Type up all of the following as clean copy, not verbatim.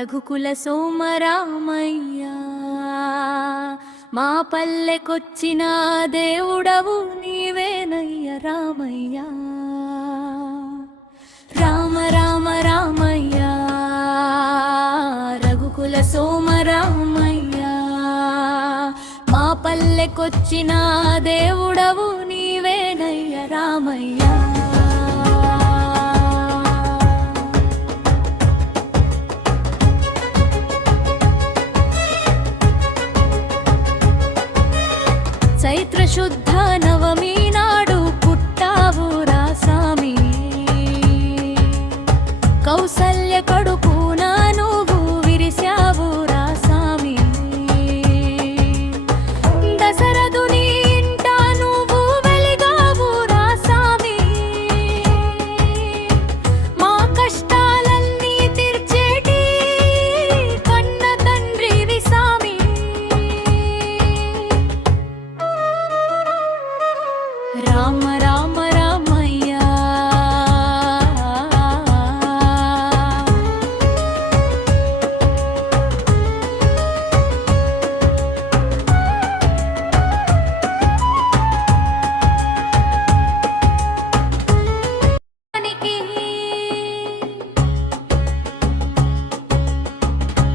రఘుకుల సోమరామయ్యా మా పల్లెకొచ్చిన దేవుడవు నీవేనయ్య రామయ్యా. రామ రామ రామయ్యా రఘుకుల సోమరామయ్యా మా పల్లెకొచ్చిన దేవుడవు నీవేనయ్య రామయ్యా. చైత్ర శుద్ధ నవమి నాడు పుట్టావు రాసామి, కౌసల్య కడుపున నువ్వు విరిశావు రాసామి. దశరథుని ఇంట నువ్వు వెలిగావు రాసామి, మా కష్టాలన్నీ తీర్చేటి కన్న తండ్రివి సామి. రామ రామ రామయ్యా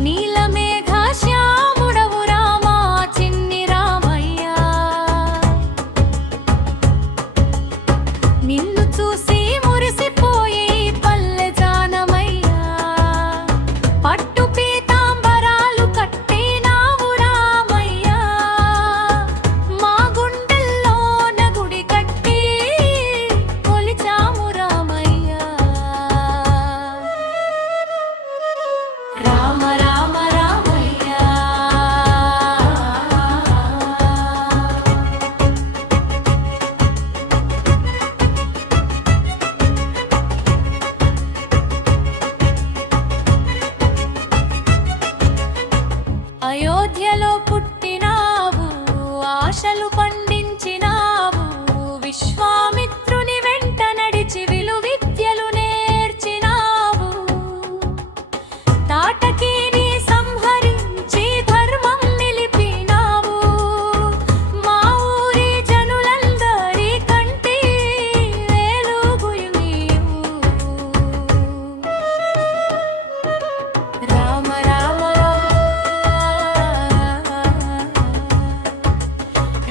నీలమేఘ శ్యాముడవు రామా చిన్ని రామయ్యా, నిన్ను చూసి మురిసిపోయి పల్లె జానమయ్యా. పట్టు పీతాంబరాలు కట్టినావు రామయ్యా, మా గుండెల్లోన గుడి కట్టి కొలిచాము రామయ్యా. రామ రామ రామయ్యా అయోధ్యలో పుట్టినావు, ఆశలు పండించినావు, విశ్వామిత్రుని వెంట నడిచి విలు విద్యలు నేర్చినావు. తాటకీని సంహరించి ధర్మం నిలిపినావు, మా ఊరి జనులందరి కంటి వెలుగు నీవు. రామ రామ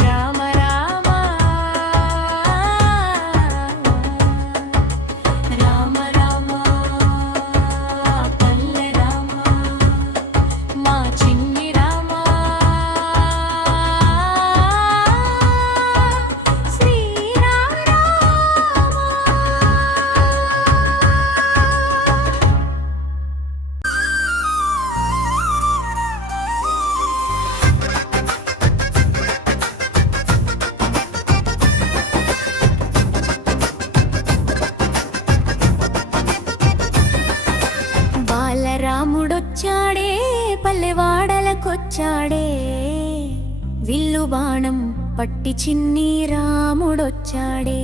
రామ రామ రామ రామ పల్లె రామ మా చిన్ని రామ శ్రీరామ. బాలరాముడొచ్చాడే పల్లెవాడలకొచ్చాడే, విల్లు బాణం పట్టి చిన్ని రాముడొచ్చాడే.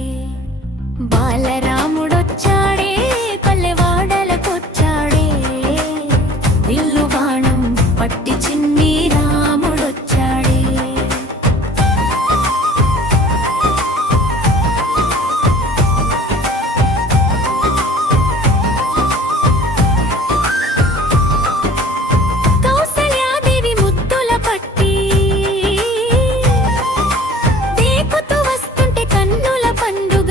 బాలరాముడొచ్చాడే పల్లెవాడలకొచ్చాడే, విల్లు బాణం పట్టి చిన్ని రాముడొచ్చాడే. కౌసల్యాదేవి ముద్దుల పట్టి దేకుతూ వస్తుంటే కన్నుల పండుగ,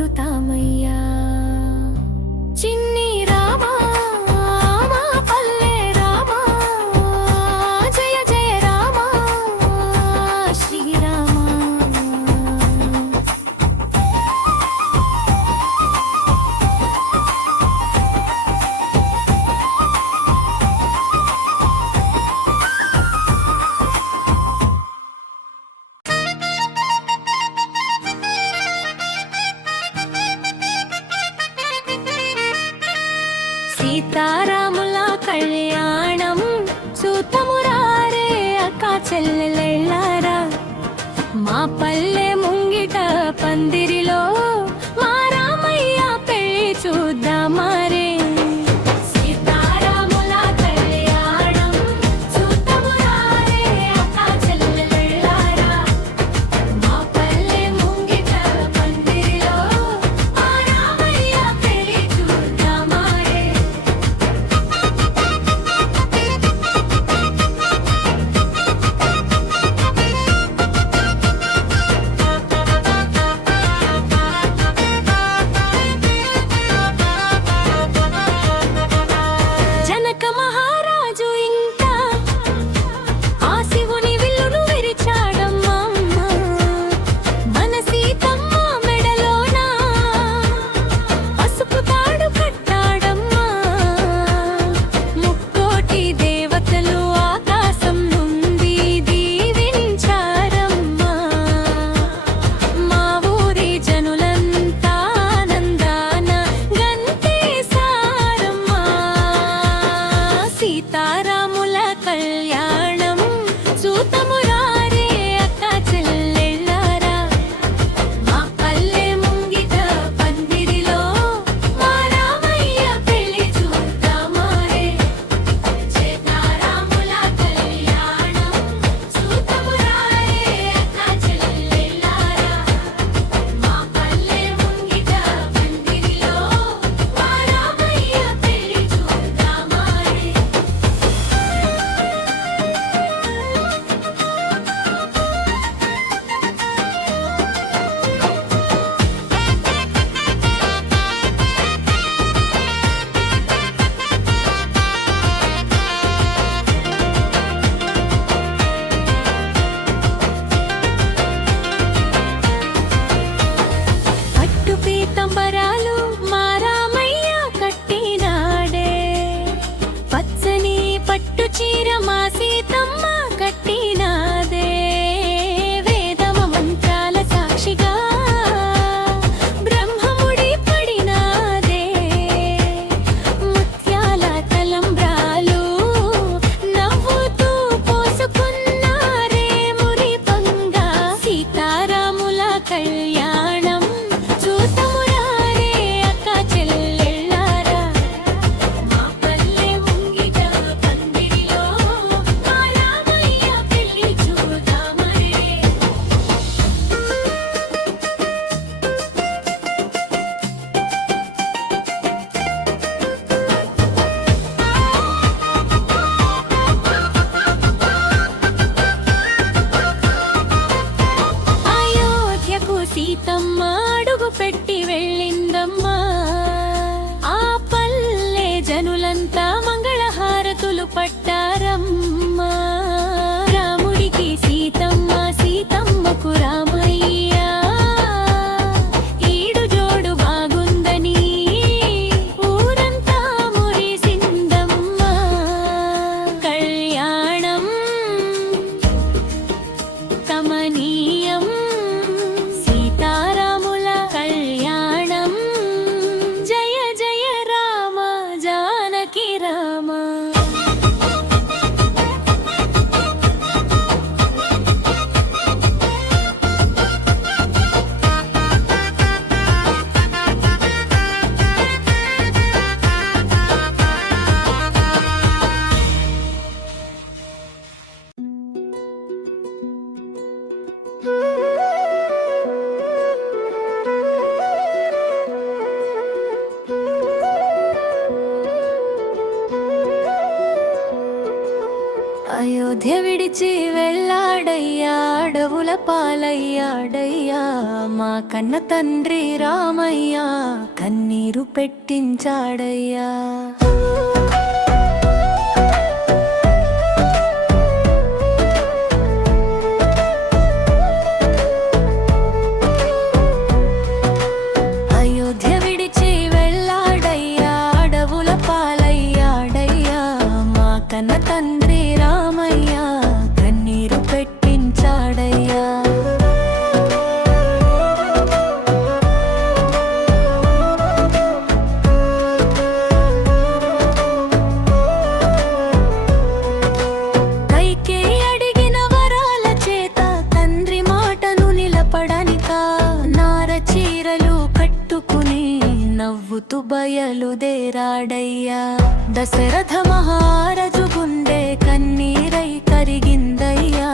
కొలుతామయ్యా. చిన్ని రామా మా పల్లె రామా, జయ జయ రామా శ్రీరామా. సీతారాముల కళ్యాణం చూతమురారే అక్క చెల్లెళ్ళారా. మా పల్లె ముంగిట పందిరిలో మా రామయ్య పెళ్లి చూద్దామారే. సీతారాముల కళ్యాణం చూతమురారే అక్క చెల్లెళ్ళారా. మా పల్లె ముంగిట పందిరిలో మా రామయ్య పెళ్లి చూద్దామారే. జనక మహారాజు ఇంకా ఆ శివుని విల్లును విరిచాడమ్మా. మన సీతమ్మ మెడలోన పసుపు తాడు కట్టాడమ్మా. ముక్కోటి దేవతలు ఆకాశం నుండి దీవించారమ్మా. మా ఊరి జనులంతా ఆనందాన గంతేశారమ్మా. సీతారాముల కళ్యాణం చూతమురారే అక్క చెల్లెళ్ళారా. మా పల్లె ముంగిట పందిరిలో మా రామయ్య పెళ్లి చూద్దామారే. సీతారాముల కళ్యాణం చూతమురారే అక్క చెల్లెళ్ళారా. మా పల్లె ముంగిట పందిరిలో మా రామయ్య పెళ్లి చూద్దామారే. పట్టు పీతాంబరాలు మా రామయ్య కట్టినాడే. పచ్చని పట్టు చీర మా సీతమ్మ కట్టినాదే. వేదమ మంత్రాల సాక్షిగా బ్రహ్మముడి పడినాదే. ముత్యాల తలంబ్రాలు నవ్వుతూ పోసుకున్నారే మురిపంగా. సీతారాముల కళ్యాణం చూతమురారే అక్క చెల్లెళ్ళారా. మా పల్లె ముంగిట పందిరిలో మా రామయ్య పెళ్లి చూద్దామారే. అయోధ్యకు సీతమ్మ అడుగు పెట్టి వెళ్ళిందమ్మా. ఆ పల్లె జనులంతా మంగళహారతులు పట్టారమ్మా. రాముడికి సీతమ్మ, సీతమ్మకు రామయ్య. ఈడు జోడు బాగుందని ఊరంతా మురిసిందమ్మా. కళ్యాణం కమనీయం సీతారాముల కళ్యాణం. జయ జయ రామ జానకి రామ. అయోధ్య విడిచి వెళ్ళాడయ్యా అడవుల పాలయ్యాడయ్యా మా కన్న తండ్రి రామయ్య కన్నీరు పెట్టించాడయ్యా. అయోధ్య విడిచి వెళ్ళాడయ్యా అడవుల పాలయ్యాడయ్యా మా కన్న తండ్రి రామయ్య కన్నీరు పెట్టించాడయ్యా. కైకేయి అడిగిన వరాల చేత తండ్రి మాటను నిలపడానికా నార చీరలు కట్టుకుని నవ్వుతూ బయలుదేరాడయ్యా. దశరథ మహారాజు గుండె కన్నీరై కరిగిందయ్యా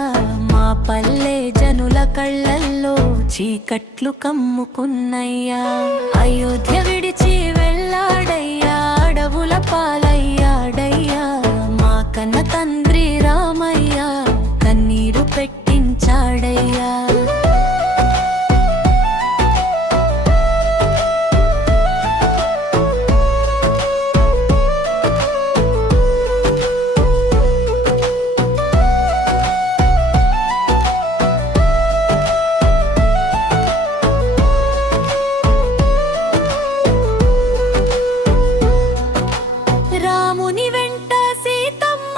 మా పల్లె జనుల కళ్ళల్లో చీకట్లు కమ్ముకున్నయ్యా. అయోధ్య విడిచి వెళ్ళాడయ్యా అడవుల పాలయ్యాడయ్యా మా కన్న తండ్రి రామయ్య కన్నీరు పెట్టించాడయ్యా. రాముని వెంట సీతమ్మ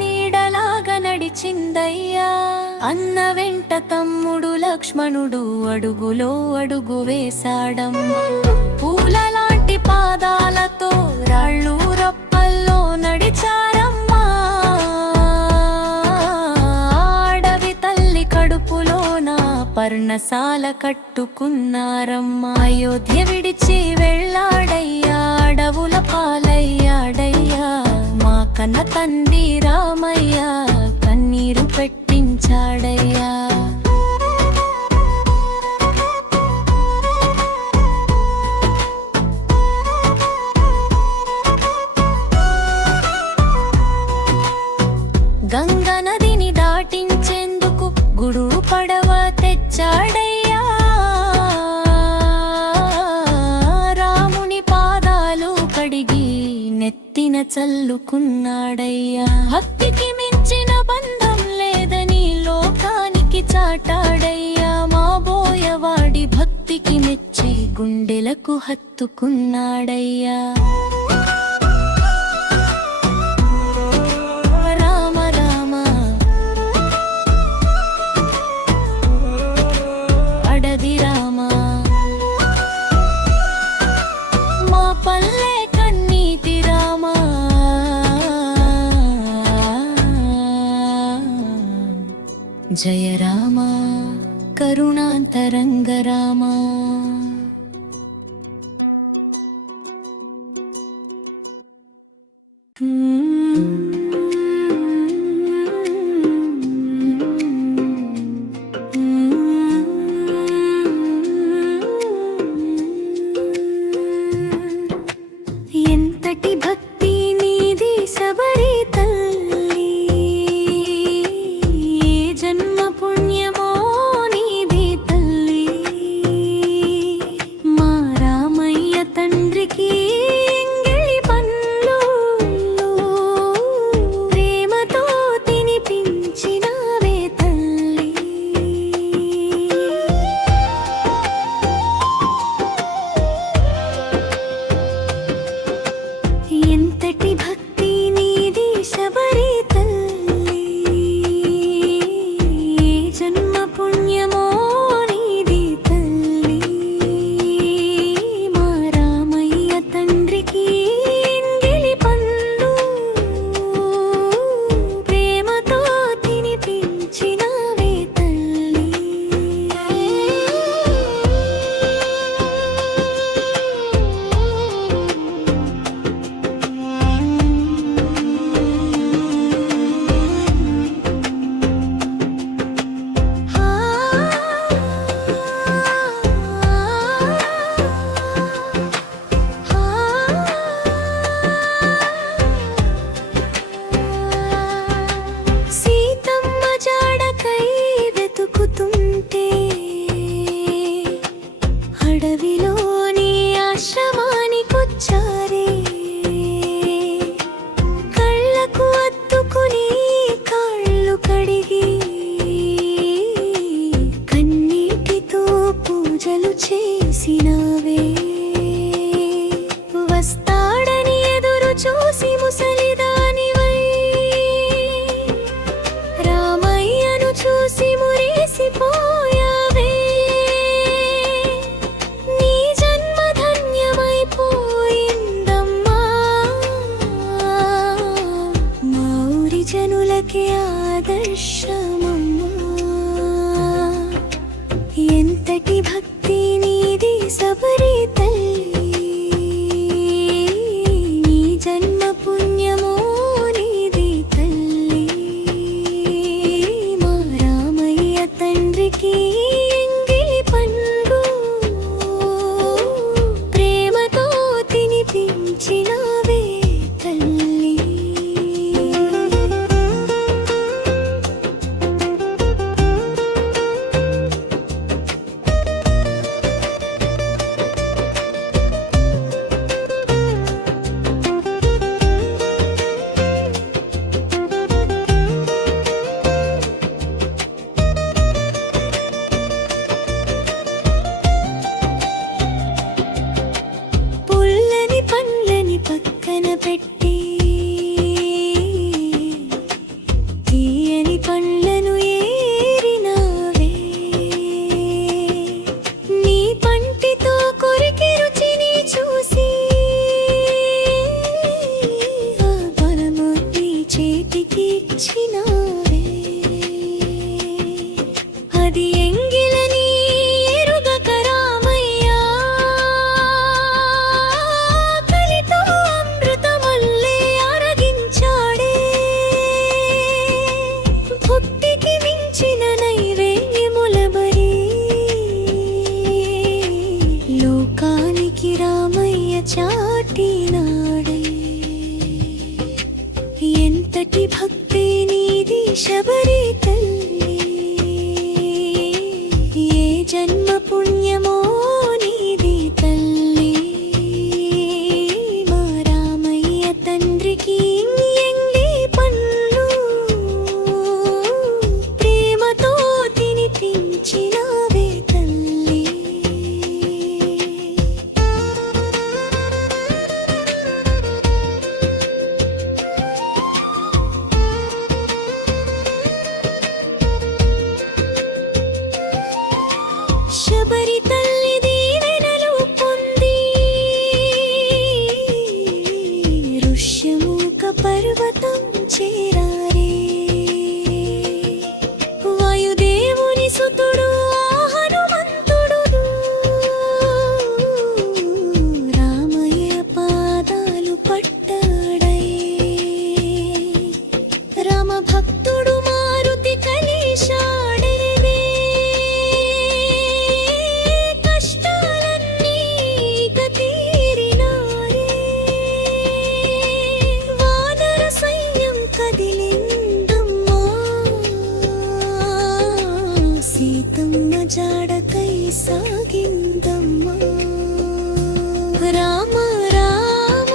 నీడలాగా నడిచిందయ్యా అన్న వెంట తమ్ముడు లక్ష్మణుడు అడుగులో అడుగు వేశాడమ్మా. పూల లాంటి పాదాలతో రాళ్ళు రప్పల్లో నడిచారమ్మా. అడవి తల్లి కడుపులోన పర్ణశాల కట్టుకున్నారమ్మా. అయోధ్య విడిచి వెళ్ళాడయ్యా అడవుల పాలయ్యాడయ్యా మా కన్న తండ్రి రామయ్య కన్నీరు పెట్టించాడయ్యా. గంగ నదిని దాటించేందుకు గురుడు పడవ తెచ్చాడయ్యా. రాముని పాదాలు కడిగి నెత్తిన చల్లుకున్నాడయ్యా. భక్తికి మించిన బంధం లేదని లోకానికి చాటాడయ్యా. మా బోయవాడి భక్తికి మెచ్చి గుండెలకు హత్తుకున్నాడయ్యా. అడవి రామ మా పల్లె కన్నీటి రామ జయ రామ కరుణాంతరంగ రామ. ఎంతటి భక్తి నీది శబరి తల్లి ఏ జన్మ పుణ్యమో నీది తల్లి. చేసినవే వస్తాడని ఎదురు చూసి ముసలిదానివై రామయ్యను చూసి మురిసిపోయావే నీ జన్మ ధన్యమైపోయిందమ్మా మా ఊరి జనులకే ఆదర్శమమ్మా ఎంతటి భక్తి నీది శబరి తల్లి నీ జన్మ పుణ్యమో నీది తల్లి మా రామయ్య తండ్రికి ఎంగిలి పండు ప్రేమతో తినిపించినవే తల్లి పుల్లని పండ్లని పక్కన పెట్టి తీయని పండ్లను ఏరినావే నీ పంటితో కొరికి రుచిని చూసి ఆ ఫలము నీ చేతికి ఇచ్చినావే అది ఎంగిలని ఎరుగక రామయ్యా కలితో అమృతమల్లే అరగించాడే భక్తికి మించిన నైవేద్యములబడి లోకానికి రామయ్య చాటినాడే ఎంతటి భక్తి నీది శబరి తల్లి ఏ జన్మ పుణ్యమో నీది తల్లి మా రామయ్య తండ్రికి ఎంగి పన్ను ప్రేమతో తినిపించినవే తల్లి శబరి తల్లి దీవెనలు పొంది ఋష్యమూక పర్వతం చేరారే వాయుదేవుని సుతుడు ఆ హనుమంతుడు రామయ్య పాదాలు పట్టాడై రామ భక్తుడు మారుతి కలిశాడే కష్టాలన్నీ ఇక తీరినారే వానర సైన్యం కదిలిందమ్మా సీతమ్మ జాడకై సాగిందమ్మా రామ రామ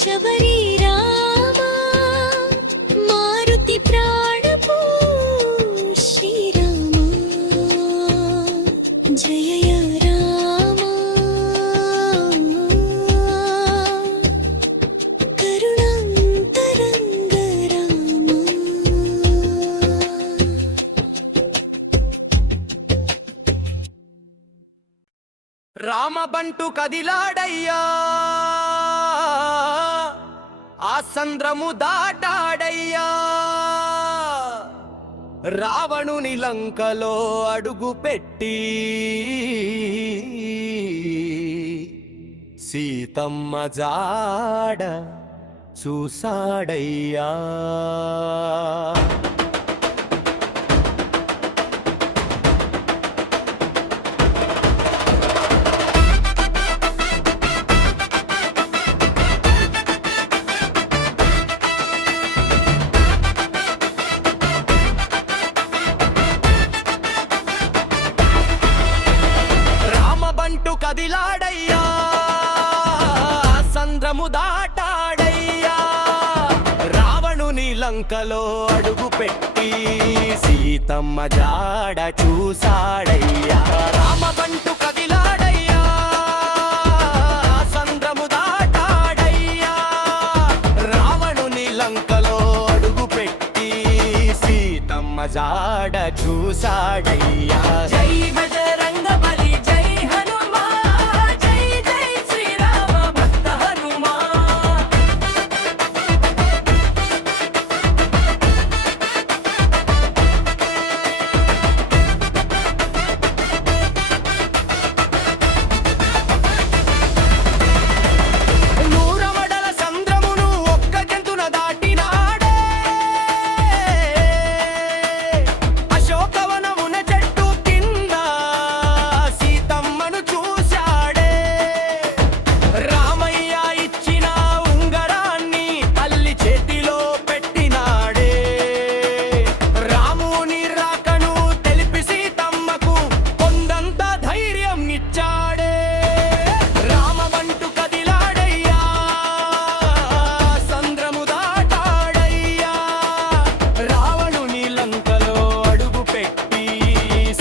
శబరి రామ మారుతి ప్రాణపూ శ్రీరామ జయ రామ కరుణాంతరంగ రామ రామబంటు కదిలాడయ్యా ఆ సంద్రము దాటాడయ్యా రావణుని లంకలో అడుగు పెట్టి సీతమ్మ జాడ చూసాడయ్యా కదిలాడయ్యా సంద్రము దాటాడయ్యా రావణుని లంకలో అడుగు పెట్టి సీతమ్మ జాడ చూసాడయ్యా రామబంటు కదిలా జాడ చూసాడయ్యా. జై బజరంగ బలి జై హనుమా జై జై శ్రీరామ భక్త హనుమా. నూరమడల సంద్రమును ఒక్క గెంతున దాటినాడే. అశోకవనమున చెట్టు కింద సీతమ్మను చూశాడే. రామయ్య ఇచ్చిన ఉంగరాన్ని తల్లి చేతిలో పెట్టినాడే. రాముని రాకను తెలిపి సీతమ్మకు కొండంత ధైర్యం ఇచ్చాడే. రామబంటు కదిలాడయ్యా, సంద్రము దాటాడయ్యా. రావణుని లంకలో అడుగు పెట్టి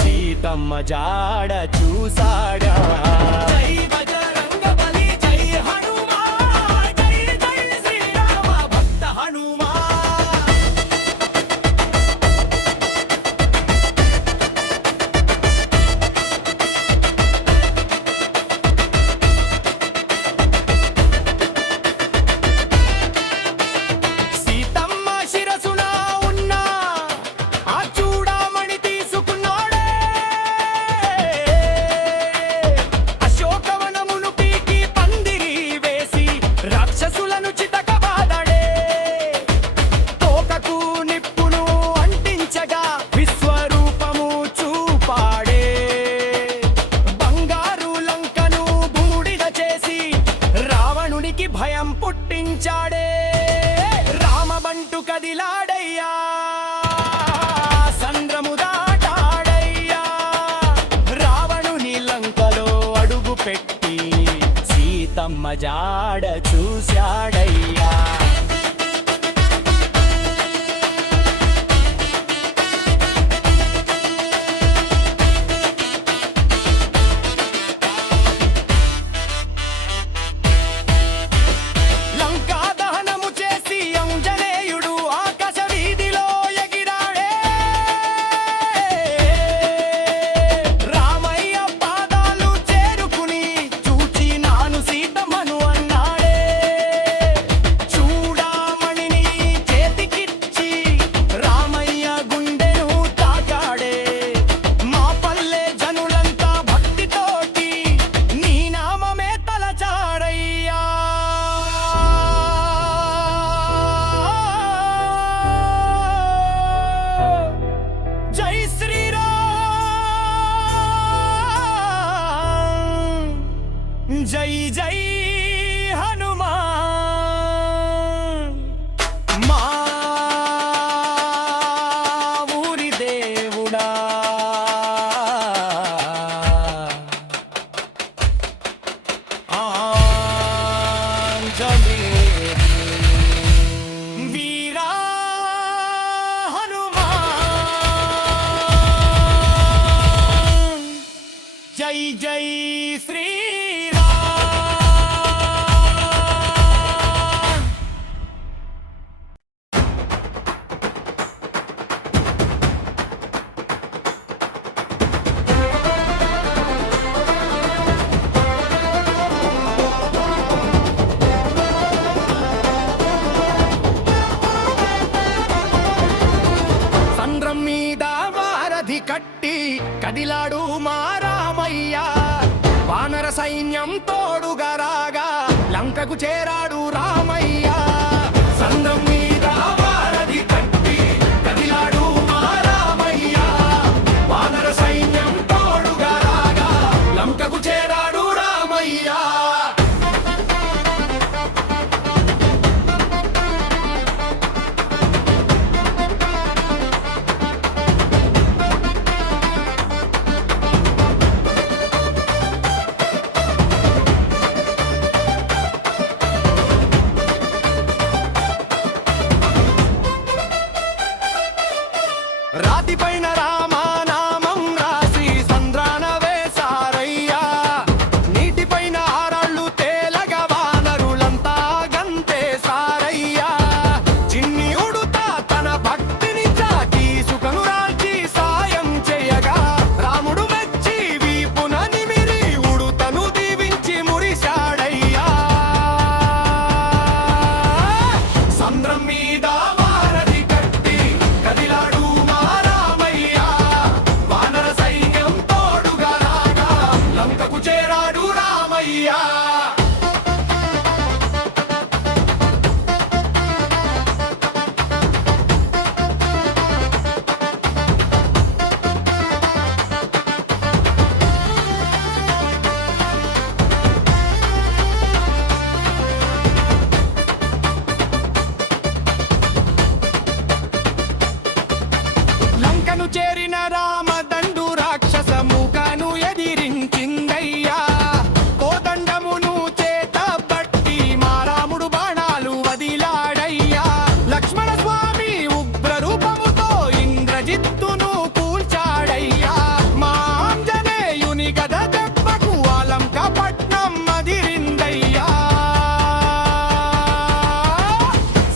సీతమ్మ జాడ చూసాడా. జై బజరంగ బలి జై హనుమా జై జై శ్రీరామ భక్త హనుమా. సీతమ్మ శిరసున ఉన్న ఆ చూడామణి తీసుకున్నాడే. అశోకవనమును పీకి పందిరి వేసి రాక్షసులను చితకబాదడే. తోకకు నిప్పును అంటించగా విశ్వరూపము చూపాడే. బంగారు లంకను బూడిద చేసి రావణునికి భయం పుట్టించాడే. రామబంటు కదిలాడయ్యా, సంద్రము దాటాడయ్యా. రావణుని లంకలో అడుగు పెట్టి సీతమ్మ జాడ చూశాడయ్యా. లంకా దహనము చేసి అంజనేయుడు ఆకాశ వీధిలో ఎగిరాడే. రామయ్య పాదాలు చేరుకుని చూచి నాను సీతమ్మను అన్నాడే. చూడామణిని చేతికిచ్చి రామయ్య గుండెను తాకాడే. మా పల్లె జనులంతా భక్తితోటి నీ నామమే తలచాడయ్యా. జై శ్రీరామ్ జై జై హనుమాన్. మా ఊరి దేవుడా ఆంజనేయుడు వీరా హనుమాన్. జై జై శ్రీరామ్. సంద్రం మీద వారధి కట్టి కదిలాడు మా రామయ్య. వానర సైన్యం తోడుగా రాగా లంకకు చేరాడు రామయ్య. సంద్రం మీద వారధి కట్టి కదిలాడు మా రామయ్య. వానర సైన్యం తోడుగా రాగా లంకకు చేరాడు రామయ్య. రామయ్యా. లంకను చేరిన రామదండు రాక్షస మూకను ఎదిరించిందయ్యా. కోదండమును చేతబట్టి మా రాముడు బాణాలు వదిలాడయ్యా. లక్ష్మణ స్వామి ఉగ్ర రూపముతో ఇంద్రజిత్తును కూల్చాడయ్యా. మా ఆంజనేయుని గద దెబ్బకు ఆలంక పట్నం అదిరిందయ్యా.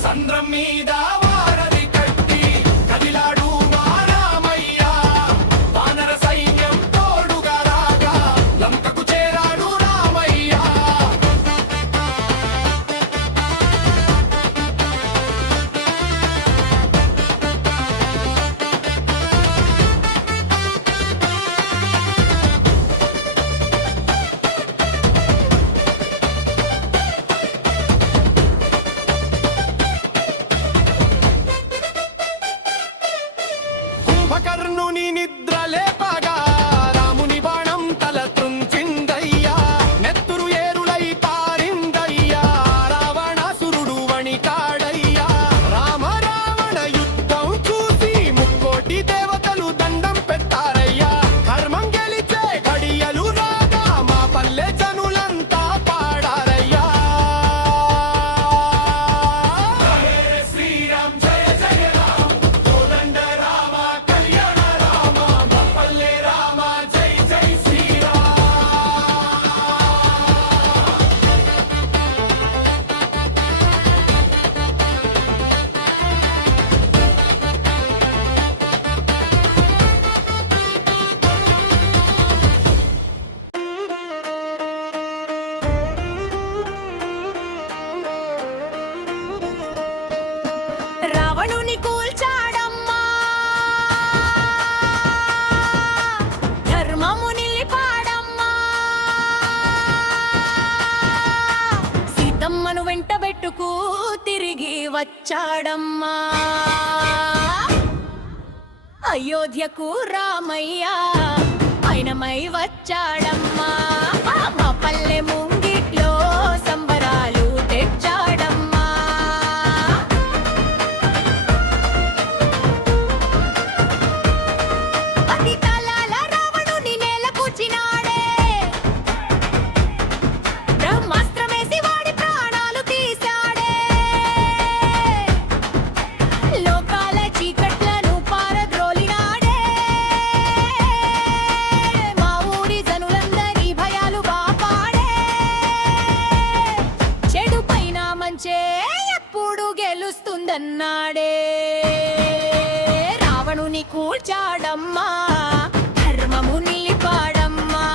సంద్రం మీద వారధి కట్టి కదిలాడు మా రామయ్య. వానర సైన్యం తోడుగా రాగా లంకకు చేరాడు రామయ్య. కుంభకర్ణుని నిద్ర లేపగా రాముని బాణం తల త్రుంచిందయ్యా. నెత్తురు ఏరులై పారిందయ్యా. రావణాసురుడు వణికాడయ్యా. రామ రావణ యుద్ధం చూసి ముక్కోటి దేవతలు దండం పెట్టారయ్యా. ధర్మం గెలిచే గడియలు రాగా మా పల్లె జనులంతా పాడారయ్యా. శ్రీరామ్ జయ జయ రామ్ కోదండ రామ కళ్యాణ రామ మా పల్లె రామ జై జై శ్రీరామ్. రావణుని కూల్చాడమ్మా, ధర్మము నిలిపాడమ్మా. సీతమ్మను వెంటబెట్టుకు తిరిగి వచ్చాడమ్మా. అయోధ్యకు రామయ్య పయనమై వచ్చాడమ్మా. మా పల్లె ముంగిట్లో సంబరాలు తెచ్చాడమ్మా. పది తలాల రావణుని నేల కూర్చినాడే. బ్రహ్మాస్త్రమేసి వాడి ప్రాణాలు తీశాడే. లోకాల చీకట్లను పారద్రోలినాడే. మా ఊరి జనులందరి భయాలు బాపాడే. చెడు పైన మంచే ఎప్పుడు గెలుస్తుందన్నాడే. రావణుని కూల్చాడమ్మా, ధర్మము నిలిపాడమ్మా.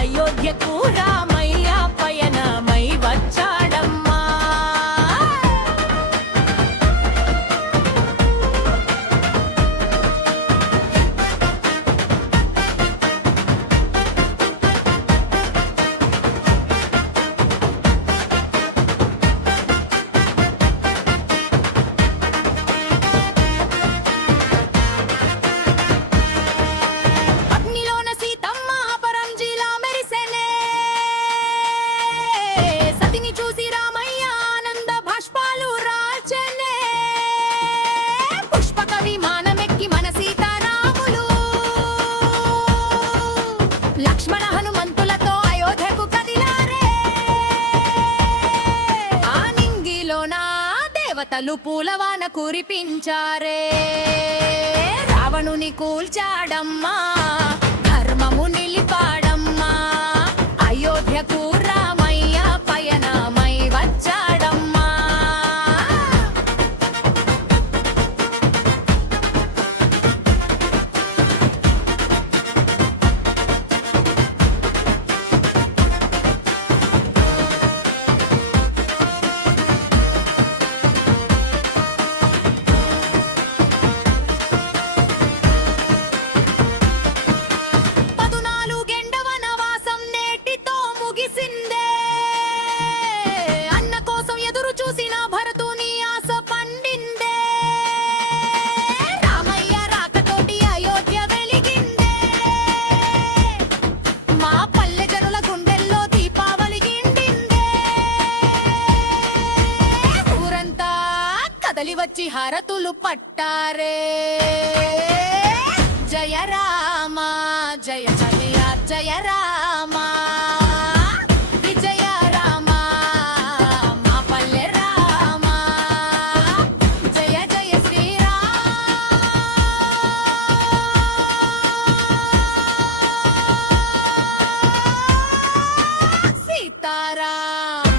అయోధ్యకు రామయ్య పయనమై వచ్చాడమ్మా. అగ్నిలోన సీతమ్మ పరంజిలా మెరిసెనే. సతిని చూసి రామయ్య ఆనంద భాష్పాలు రాల్చెనే. పుష్పక విమానమెక్కి మన సీతారాములు లక్ష్మణ హనుమంతులతో అయోధ్యకు కదిలారే. ఆ నింగిలోన దేవతలు పూలవాన కురిపించారే. రావణుని కూల్చాడమ్మా, ధర్మము నిలిపాడమ్మా. అయోధ్యకు రామయ్య పయనమై వచ్చాడమ్మా. వచ్చి హారతులు పట్టారే జయ రామ జయ జయ జయ రామ విజయ రామ మా పల్లె రామ జయ జయ శ్రీరామ్ సీతారాం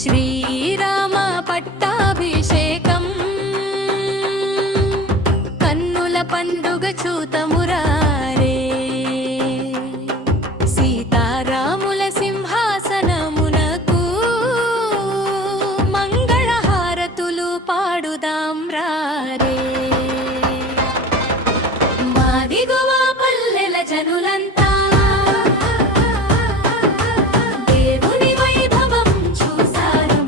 శ్రీరామ పట్టాభిషేకం కన్నుల పండుగ చూతమురారే సీతారాముల సింహాసనమునకు మంగళహారతులు పాడుదాం రారే మాదిగువ పల్లెల జనులంతా దేవుని వైభవం చూసారు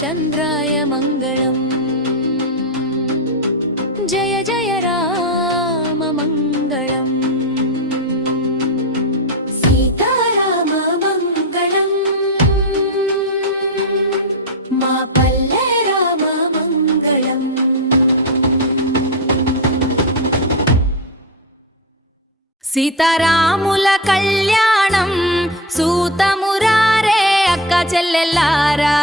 చంద్రాయ మంగళం జయ జయ రామ మంగళం సీతారామ మంగళం మా పల్లె రామ మంగళం సీతారాముల కళ్యాణం సూతమురారే అక్క చెల్లెల్లారా